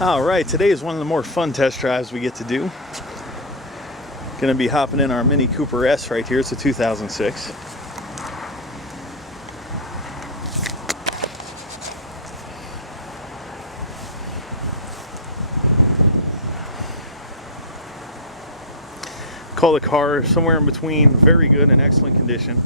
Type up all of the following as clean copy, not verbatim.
Alright, today is one of the more fun test drives we get to do. Gonna be hopping in our Mini Cooper S right here. It's a 2006. Call the car somewhere in between very good and excellent condition.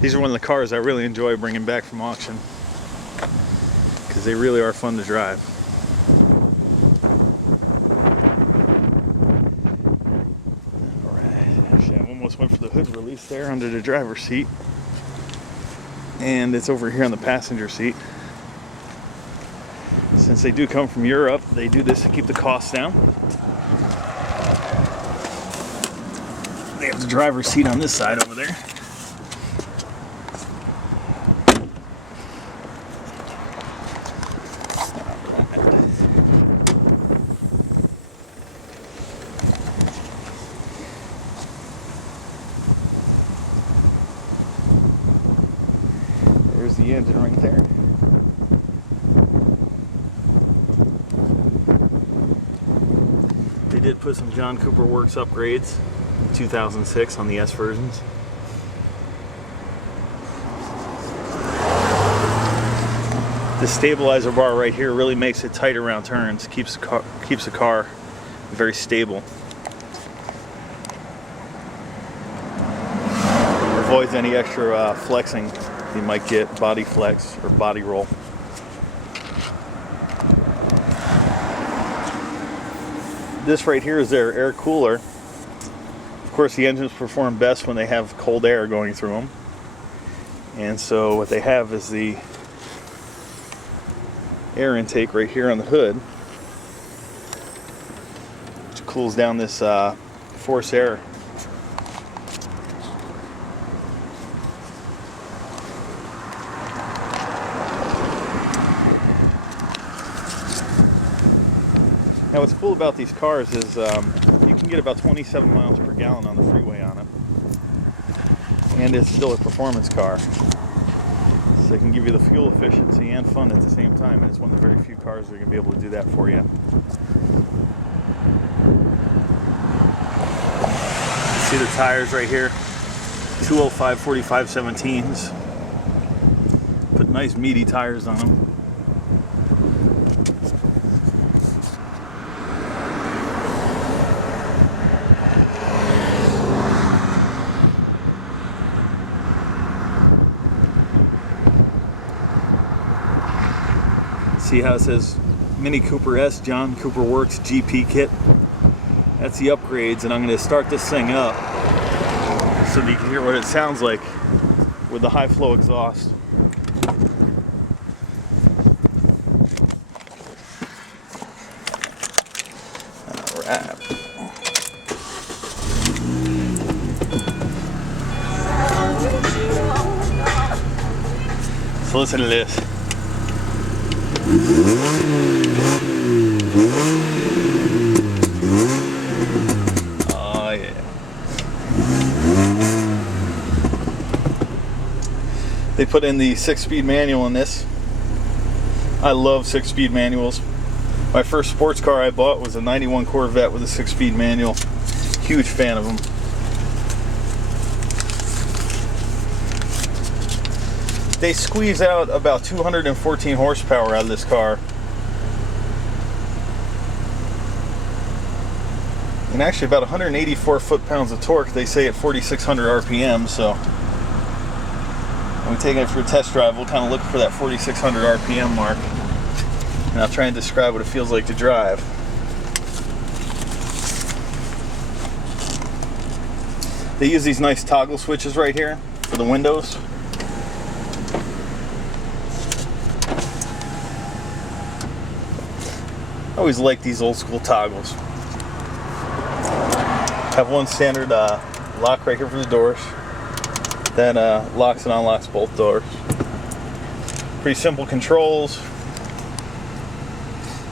These are one of the cars I really enjoy bringing back from auction because they really are fun to drive. Alright, actually I almost went for the hood release there under the driver's seat. And it's over here on the passenger seat. Since they do come from Europe, they do this to keep the costs down. They have the driver's seat on this side over there. There's the engine right there. They did put some John Cooper Works upgrades in 2006 on the S versions. This stabilizer bar right here really makes it tight around turns, keeps the car very stable. Avoids any extra flexing you might get, body flex or body roll. This right here is their air cooler. Of course, the engines perform best when they have cold air going through them. And so what they have is the air intake right here on the hood, which cools down this forced air. Now what's cool about these cars is you can get about 27 miles per gallon on the freeway on it. And it's still a performance car. So it can give you the fuel efficiency and fun at the same time. And it's one of the very few cars that are going to be able to do that for you. See the tires right here? 205 45 17s. Put nice meaty tires on them. See how it says Mini Cooper S John Cooper Works GP kit? That's the upgrades, and I'm going to start this thing up so that you can hear what it sounds like with the high flow exhaust. Alright. So listen to this. Oh yeah. They put in the 6-speed manual in this. I love 6-speed manuals. My first sports car I bought was a 91 Corvette with a 6-speed manual. Huge fan of them. They squeeze out about 214 horsepower out of this car. And actually about 184 foot-pounds of torque, they say, at 4,600 RPM, so when we take it for a test drive, we'll kind of look for that 4,600 RPM mark. And I'll try and describe what it feels like to drive. They use these nice toggle switches right here for the windows. I always like these old school toggles. Have one standard lock right here for the doors. that locks and unlocks both doors. Pretty simple controls.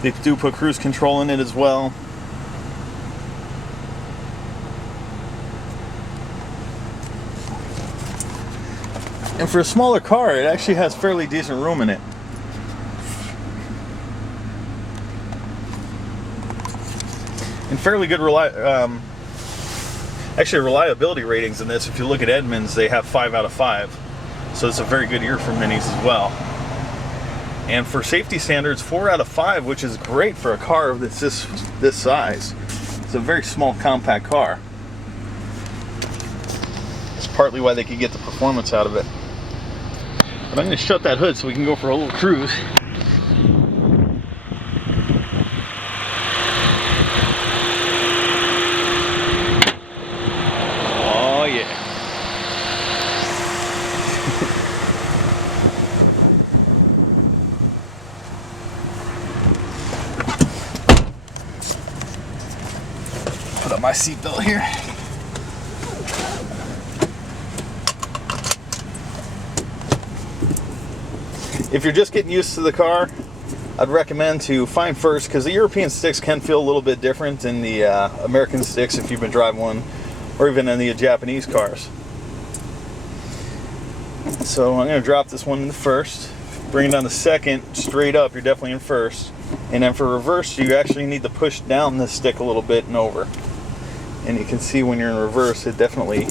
They do put cruise control in it as well. And for a smaller car, it actually has fairly decent room in it. And fairly good reliability ratings in this. If you look at Edmunds, they have 5 out of 5. So it's a very good year for minis as well. And for safety standards, 4 out of 5, which is great for a car that's this size. It's a very small, compact car. It's partly why they could get the performance out of it. But I'm going to shut that hood so we can go for a little cruise. Oh yeah. Put up my seatbelt here. If you're just getting used to the car, I'd recommend to find first, because the European sticks can feel a little bit different than the American sticks if you've been driving one, or even in the Japanese cars. So I'm going to drop this one in the first, bring it down to second, straight up, you're definitely in first. And then for reverse, you actually need to push down the stick a little bit and over. And you can see when you're in reverse, it definitely,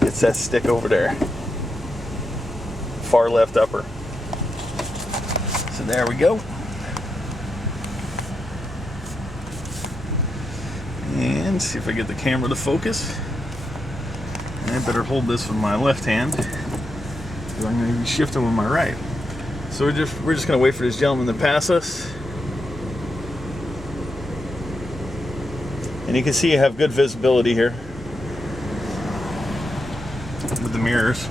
it's that stick over there. Far left upper. So there we go. And see if I get the camera to focus. I better hold this with my left hand, because I'm going to be shifting with my right. So we're just going to wait for this gentleman to pass us. And you can see you have good visibility here with the mirrors.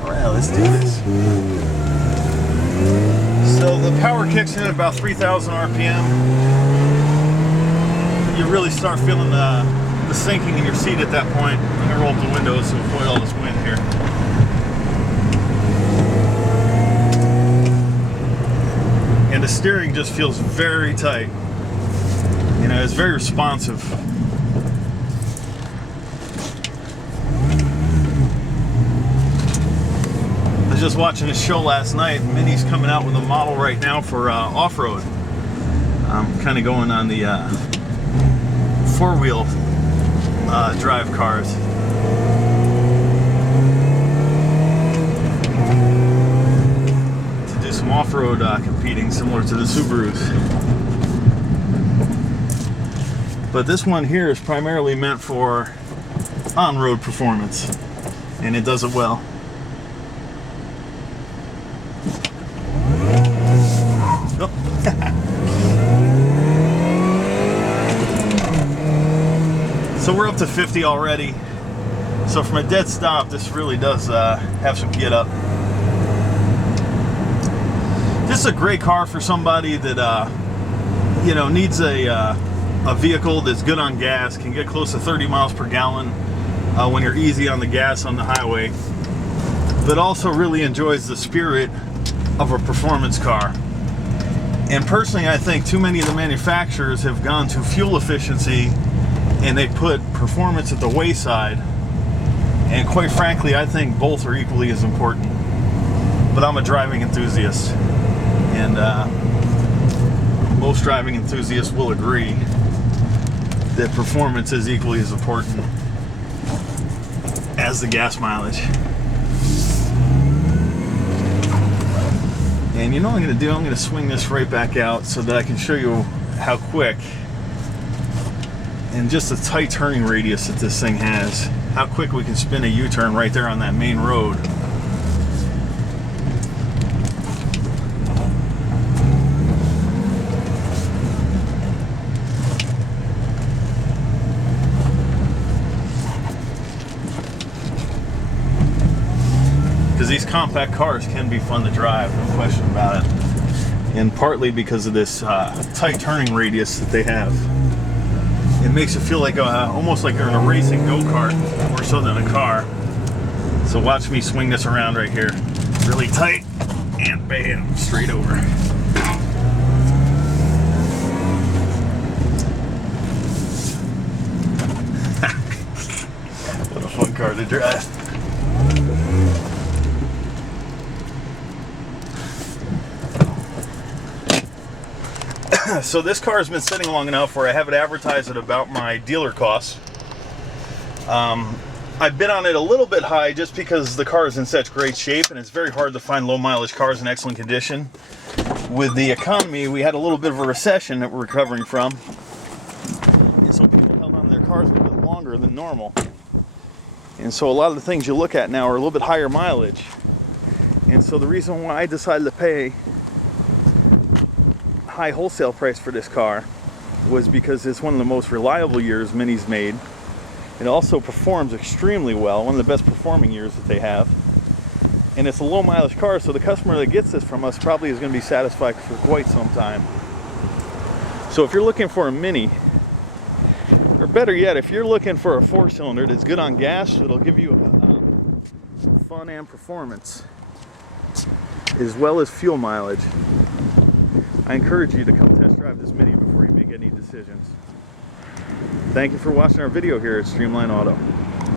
Alright, let's do this. So the power kicks in at about 3,000 RPM. You really start feeling the sinking in your seat at that point. I'm going to roll up the windows to avoid all this wind here. And the steering just feels very tight. You know, it's very responsive. I was just watching a show last night. Mini's coming out with a model right now for off-road. I'm kind of going on the four-wheel drive cars. To do some off-road competing, similar to the Subarus. But this one here is primarily meant for on-road performance, and it does it well. Oh. So we're up to 50 already. So from a dead stop, this really does have some get up. This is a great car for somebody that you know, needs a vehicle that's good on gas, can get close to 30 miles per gallon when you're easy on the gas on the highway, but also really enjoys the spirit of a performance car. And personally, I think too many of the manufacturers have gone to fuel efficiency and they put performance at the wayside. And quite frankly, I think both are equally as important. But I'm a driving enthusiast, and most driving enthusiasts will agree that performance is equally as important as the gas mileage. And you know what I'm going to do? I'm going to swing this right back out so that I can show you how quick, and just the tight turning radius that this thing has, how quick we can spin a U-turn right there on that main road. Because these compact cars can be fun to drive, no question about it. And partly because of this tight turning radius that they have. It makes you feel like almost like you're in a racing go-kart, more so than a car. So watch me swing this around right here, really tight, and bam, straight over. What a fun car to drive. So this car has been sitting long enough where I have it advertised at about my dealer costs. I've been on it a little bit high just because the car is in such great shape, and it's very hard to find low mileage cars in excellent condition. With the economy, we had a little bit of a recession that we're recovering from, and so people held on to their cars a little bit longer than normal. And so a lot of the things you look at now are a little bit higher mileage. And so the reason why I decided to pay high wholesale price for this car was because it's one of the most reliable years Mini's made. It also performs extremely well, one of the best performing years that they have. And it's a low mileage car, so the customer that gets this from us probably is going to be satisfied for quite some time. So if you're looking for a Mini, or better yet, if you're looking for a 4-cylinder that's good on gas, it'll give you fun and performance, as well as fuel mileage, I encourage you to come test drive this Mini before you make any decisions. Thank you for watching our video here at STREAMLINE Auto.